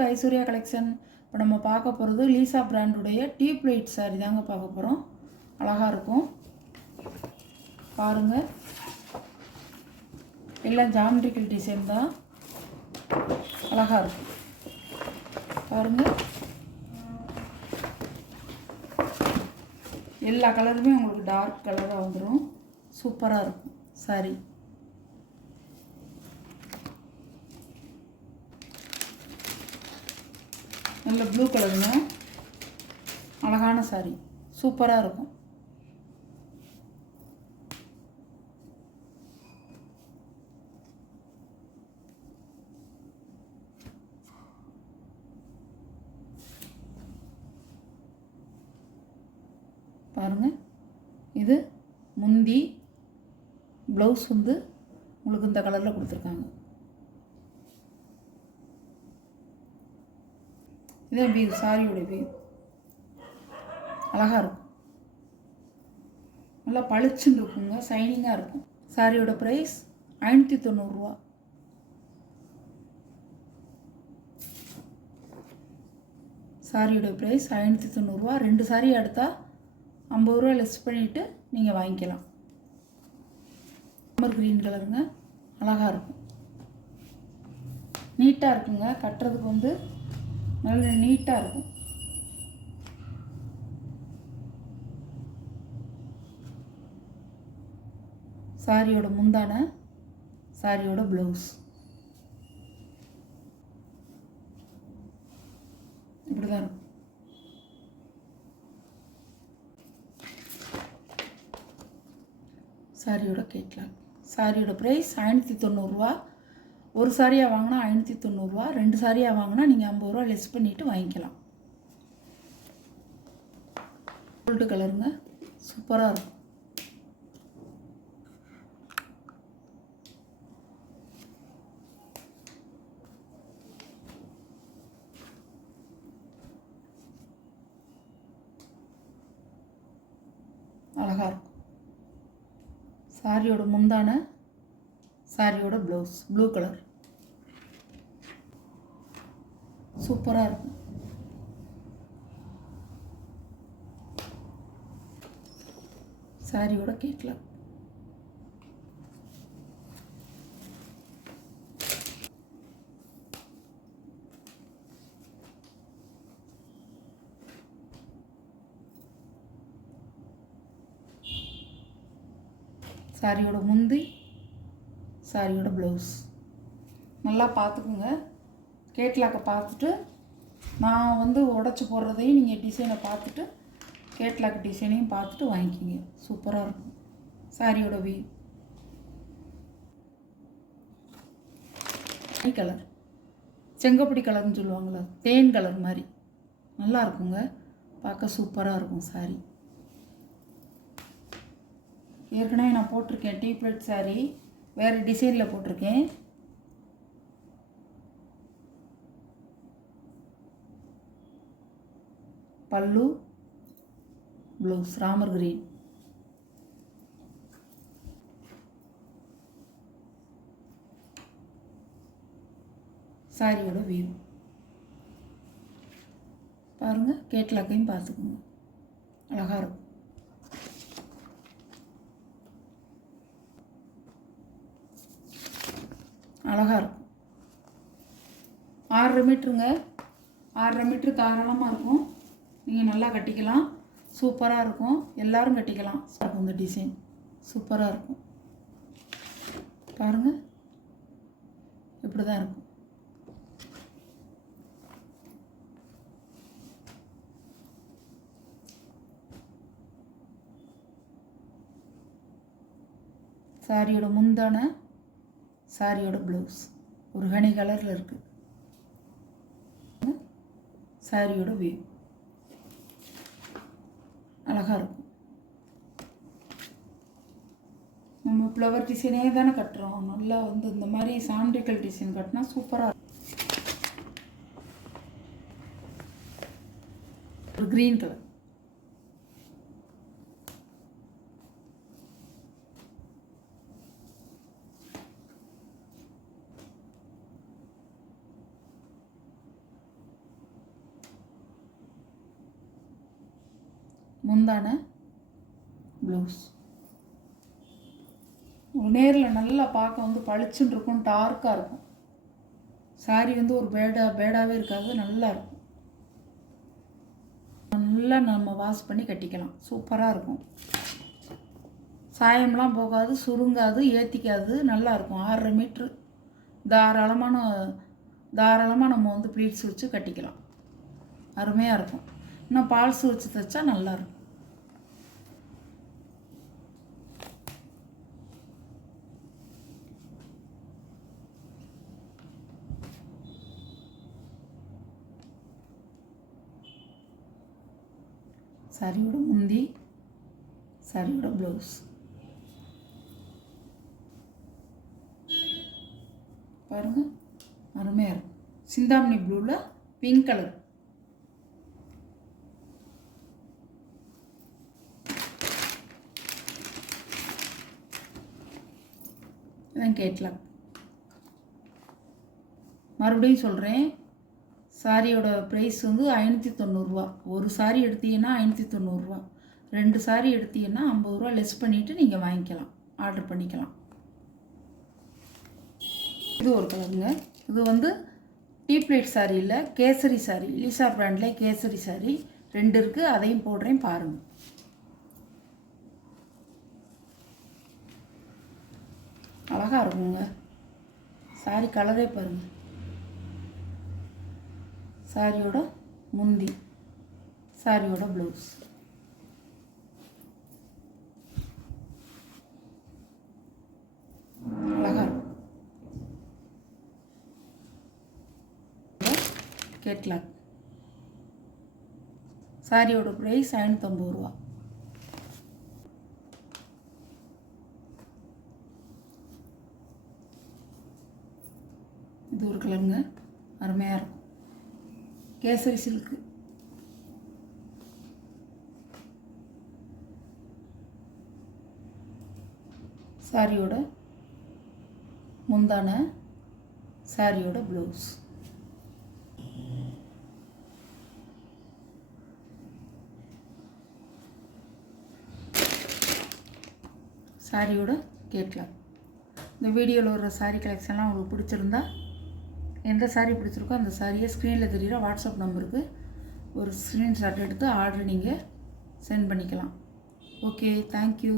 To Aishwarya collection. இப்போ நம்ம பார்க்க போகிறது லீசா பிராண்டுடைய டியூப் லைட் சாரி தாங்க பார்க்க போகிறோம். அழகாக இருக்கும் பாருங்கள். எல்லாம் ஜாமெட்ரிக்கல் டிசைன் தான், அழகாக இருக்கும் பாருங்கள். எல்லா கலருமே உங்களுக்கு டார்க் கலராக வந்துடும், சூப்பராக இருக்கும் சாரி. நல்ல ப்ளூ கலருங்க, அழகான சாரி, சூப்பராக இருக்கும். பாருங்கள், இது முந்தி, ப்ளவுஸ் வந்து உங்களுக்கு இந்த கலரில் கொடுத்துருக்காங்க. இதே வியூ, சாரியோட வியூ அழகாக இருக்கும், நல்லா பளிச்சுன்னு இருக்குங்க, ஷைனிங்காக இருக்கும். சாரியோட ப்ரைஸ் 590 ரூபா. சாரியோட ப்ரைஸ் 590 ரூபா. 2 சாரி எடுத்தால் 50 ரூபா லெஸ் பண்ணிவிட்டு நீங்கள் வாங்கிக்கலாம். ராமர் க்ரீன் கலருங்க, அழகாக இருக்கும், நீட்டாக இருக்குங்க. கட்டுறதுக்கு வந்து நல்ல நீட்டாக இருக்கும். சாரியோட முந்தான, சாரியோட ப்ளவுஸ் இப்படி தான் இருக்கும். சாரியோட கேட்லாக். சாரியோட ப்ரைஸ் 590 ரூபா. ஒரு சாரியாக வாங்கினா 590 ரூபா, 2 சாரியாக வாங்கினா நீங்கள் 50 ரூபா லெஸ் பண்ணிவிட்டு வாங்கிக்கலாம். கோல்டு கலருங்க, சூப்பராக இருக்கும். அழகாக இருக்கும். சாரியோட முந்தான, சாரியோட ப்ளவுஸ் ப்ளூ கலர், சூப்பராக இருக்கும். சாரியோட கேட்லாக். சாரியோட முந்தி, சாரியோட ப்ளவுஸ் நல்லா பார்த்துக்குங்க. கேட்லாக்கை பார்த்துட்டு நான் வந்து உடச்சி போடுறதையும் நீங்கள் டிசைனை பார்த்துட்டு கேட்லாக் டிசைனையும் பார்த்துட்டு வாங்கிக்கிங்க, சூப்பராக இருக்கும். சாரியோட வியூ கலர், செங்கப்பொடி கலர்னு சொல்லுவாங்களே, தேன் கலர் மாதிரி நல்லா இருக்குங்க, பார்க்க சூப்பராக இருக்கும் சாரி. ஏற்கனவே நான் போட்டிருக்கேன் டியூப் லைட் சாரி, வேறு டிசைனில் போட்டிருக்கேன். பல்லு, ப்ளவுஸ் ராமர் கிரீன். சாரியோட வியூ பாருங்கள். கேட்லாக்கையும் பார்த்துக்குங்க, அழகாக இருக்கும். அழகாக இருக்கும். 6.5 மீட்டருங்க, 6.5 மீட்ரு தாராளமாக இருக்கும். நீங்கள் நல்லா கட்டிக்கலாம், சூப்பராக இருக்கும். எல்லோரும் கட்டிக்கலாம். இருக்கும் இந்த டிசைன், சூப்பராக இருக்கும். பாருங்கள், இப்படி தான் இருக்கும். சாரியோட முந்தான, சாரியோட ப்ளவுஸ் ஒரு ஹனி கலரில் இருக்குது. சாரியோட வியூ அழகாக இருக்கும். நம்ம ஃப்ளவர் டிசைனே தானே கட்டுறோம், நல்லா வந்து இந்த மாதிரி சாண்ட்ரிக்கல் டிசைன் கட்டினா சூப்பராக இருக்கும். ஒரு க்ரீன் கலர், முந்தான ப்ளவுஸ். நேரில் நல்லா பார்க்க வந்து பளிச்சுன்னு இருக்கும், டார்க்காக இருக்கும். சாரி வந்து ஒரு பேடாகவே இருக்காது, நல்லா இருக்கும். நல்லா நம்ம வாஷ் பண்ணி கட்டிக்கலாம், சூப்பராக இருக்கும். சாயம்லாம் போகாது, சுருங்காது, ஏற்றிக்காது, நல்லா இருக்கும். 6.5 மீட்ரு தாராளமாக நம்ம வந்து ப்ளீட்ஸ் வச்சு கட்டிக்கலாம், அருமையாக இருக்கும். இன்னும் பால்ஸ் வச்சு தைச்சா நல்லாயிருக்கும். சாரியோட முந்தி, சாரியோட ப்ளவுஸ் பாருங்கள், அருமையாக இருக்கும். சிந்தாமணி ப்ளூவில் பிங்க் கலர். இதான் கேட்லாக். மறுபடியும் சொல்கிறேன், சாரியோட ப்ரைஸ் வந்து 590 ரூபா. ஒரு சாரி எடுத்தீங்கன்னா 590 ரூபா, 2 சாரி எடுத்தீங்கன்னா 50 ரூபா லெஸ் பண்ணிவிட்டு நீங்கள் வாங்கிக்கலாம், ஆர்டர் பண்ணிக்கலாம். இது ஒரு கலருங்க. இது வந்து டீ பிளேட் சாரி இல்லை, கேசரி சாரி. லீசா பிராண்டில் கேசரி சாரி 2 இருக்குது, அதையும் போடுறேன் பாருங்கள். அழகாக இருக்குங்க சாரி கலரே பாருங்கள். சாரியோட முந்தி, சாரியோட ப்ளவுஸ். அழகாக இருக்கும். கேட்லாக். சாரியோட ப்ரைஸ் 550 ரூபா. இது ஒரு கலருங்க, அருமையாக இருக்கும். கேசரி சில்க்கு. சாரியோட முந்தான, சாரியோட ப்ளவுஸ். சாரியோட கேட்லாக். இந்த வீடியோவில் வர சாரீ கலெக்ஷன்லாம் உங்களுக்கு பிடிச்சிருந்தா, எந்த சாரீ பிடிச்சிருக்கோ அந்த சாரியை ஸ்க்ரீனில் தெரிகிற வாட்ஸ்அப் நம்பருக்கு ஒரு ஸ்க்ரீன்ஷாட் எடுத்து ஆர்டர் நீங்கள் சென்ட் பண்ணிக்கலாம். Okay, thank you.